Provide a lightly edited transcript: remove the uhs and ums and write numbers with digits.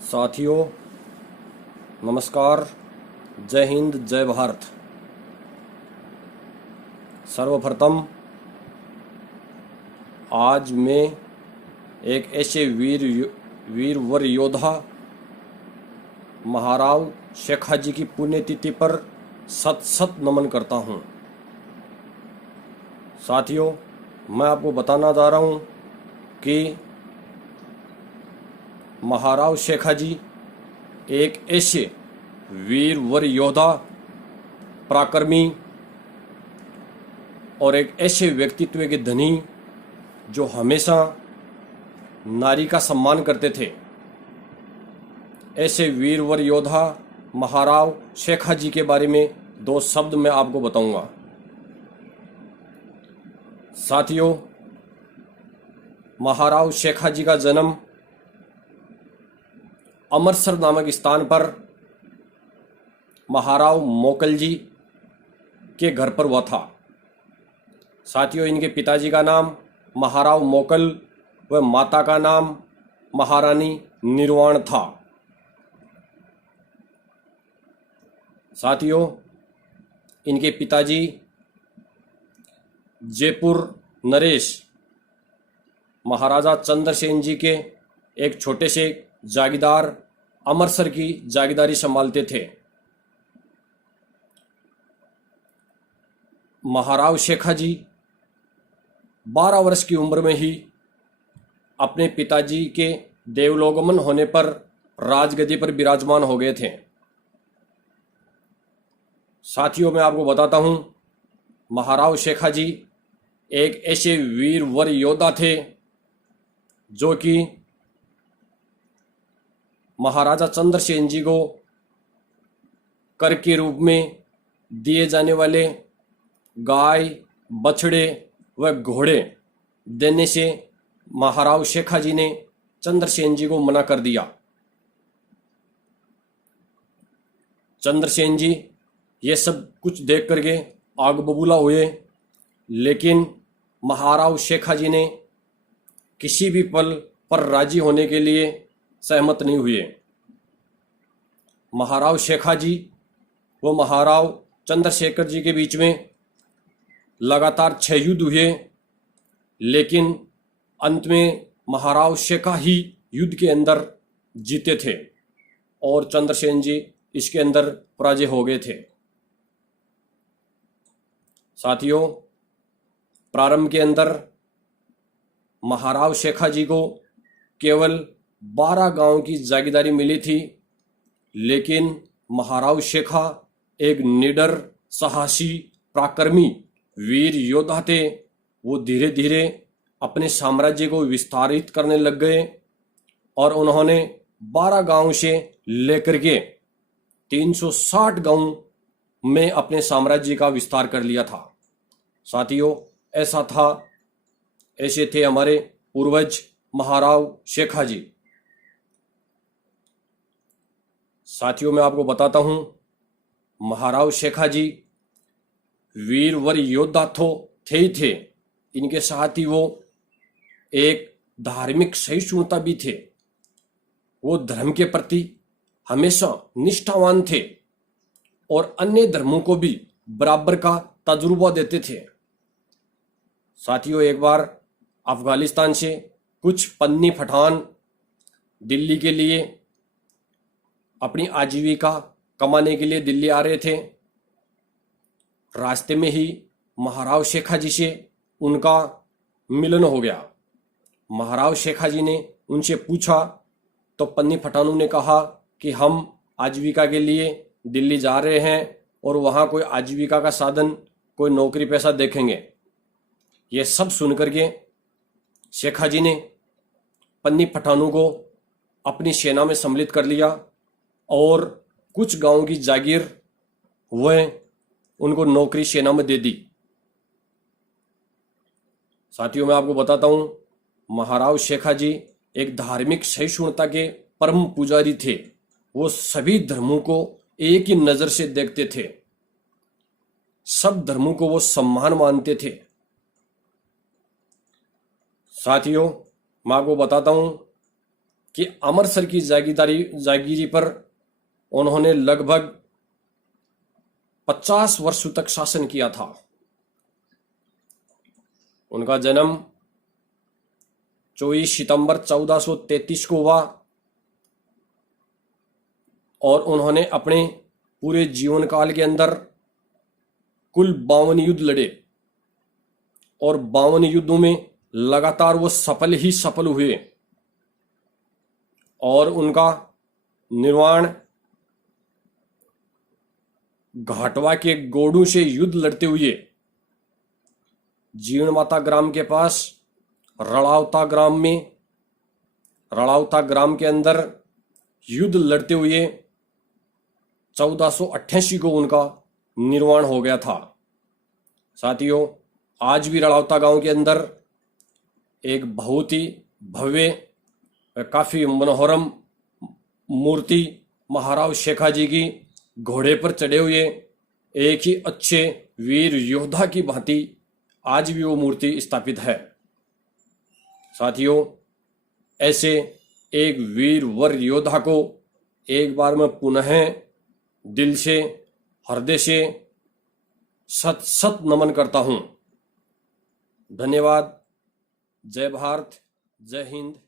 साथियों, नमस्कार। जय हिंद, जय भारत। सर्वप्रथम आज मैं एक ऐसे वीरवर योद्धा महाराव शेखाजी की पुण्यतिथि पर सत सत नमन करता हूँ। साथियों, मैं आपको बताना जा रहा हूँ कि महाराव शेखाजी एक ऐसे वीरवर योद्धा, पराक्रमी और एक ऐसे व्यक्तित्व के धनी जो हमेशा नारी का सम्मान करते थे। ऐसे वीरवर योद्धा महाराव शेखाजी के बारे में दो शब्द मैं आपको बताऊंगा। साथियों, महाराव शेखाजी का जन्म अमरसर नामक स्थान पर महाराव मोकल जी के घर पर हुआ था। साथियों, इनके पिताजी का नाम महाराव मोकल व माता का नाम महारानी निर्वाण था। साथियों, इनके पिताजी जयपुर नरेश महाराजा चंद्रसेन जी के एक छोटे से जागीरदार अमरसर की जागीरदारी संभालते थे। महाराव शेखाजी 12 वर्ष की उम्र में ही अपने पिताजी के देवलोकगमन होने पर राजगद्दी पर विराजमान हो गए थे। साथियों, मैं आपको बताता हूं, महाराव शेखाजी एक ऐसे वीरवर योद्धा थे जो कि महाराजा चंद्रसेन जी को कर के रूप में दिए जाने वाले गाय, बछड़े व घोड़े देने से महाराव शेखाजी ने चंद्रसेन जी को मना कर दिया। चंद्रसेन जी ये सब कुछ देख करके आग बबूला हुए, लेकिन महाराव शेखाजी ने किसी भी पल पर राजी होने के लिए सहमत नहीं हुए। महाराव शेखाजी व महाराव चंद्रशेखर जी के बीच में लगातार 6 युद्ध हुए, लेकिन अंत में महाराव शेखा ही युद्ध के अंदर जीते थे और चंद्रसेन जी इसके अंदर पराजय हो गए थे। साथियों, प्रारंभ के अंदर महाराव शेखाजी को केवल 12 गांव की जागीरदारी मिली थी, लेकिन महाराव शेखा एक निडर, साहसी, पराक्रमी वीर योद्धा थे। वो धीरे धीरे अपने साम्राज्य को विस्तारित करने लग गए और उन्होंने 12 गांव से लेकर के 360 गांव में अपने साम्राज्य का विस्तार कर लिया था। साथियों, ऐसे थे हमारे पूर्वज महाराव शेखाजी। साथियों, मैं आपको बताता हूं, महाराव शेखाजी वीरवर योद्धा थे ही थे, इनके साथ ही वो एक धार्मिक सहिष्णुता भी थे। वो धर्म के प्रति हमेशा निष्ठावान थे और अन्य धर्मों को भी बराबर का तजुर्बा देते थे। साथियों, एक बार अफगानिस्तान से कुछ पन्नी पठान दिल्ली के लिए अपनी आजीविका कमाने के लिए दिल्ली आ रहे थे। रास्ते में ही महाराव शेखाजी से उनका मिलन हो गया। महाराव शेखाजी ने उनसे पूछा तो पन्नी पठानों ने कहा कि हम आजीविका के लिए दिल्ली जा रहे हैं और वहाँ कोई आजीविका का साधन, कोई नौकरी पैसा देखेंगे। ये सब सुनकर के शेखाजी ने पन्नी पठानों को अपनी सेना में सम्मिलित कर लिया और कुछ गांव की जागीर वह उनको नौकरी सेना में दे दी। साथियों, मैं आपको बताता हूं, महाराव शेखाजी एक धार्मिक सहिष्णुता के परम पुजारी थे। वो सभी धर्मों को एक ही नजर से देखते थे, सब धर्मों को वो सम्मान मानते थे। साथियों, मैं आपको बताता हूं कि अमृतसर की जागीरी पर उन्होंने लगभग 50 वर्षों तक शासन किया था। उनका जन्म 24 सितंबर 1433 को हुआ और उन्होंने अपने पूरे जीवन काल के अंदर कुल 52 युद्ध लड़े और 52 युद्धों में लगातार वो सफल ही सफल हुए और उनका निर्वाण घाटवा के गोडू से युद्ध लड़ते हुए जीवनमाता ग्राम के पास रड़ावता ग्राम के अंदर युद्ध लड़ते हुए 1488 को उनका निर्वाण हो गया था। साथियों, आज भी रड़ावता गांव के अंदर एक बहुत ही भव्य काफी मनोहरम मूर्ति महाराव शेखा जी की घोड़े पर चढ़े हुए एक ही अच्छे वीर योद्धा की भांति आज भी वो मूर्ति स्थापित है। साथियों, ऐसे एक वीर वर योद्धा को एक बार मैं पुनः दिल से हृदय से सत सत नमन करता हूं। धन्यवाद। जय भारत, जय हिंद।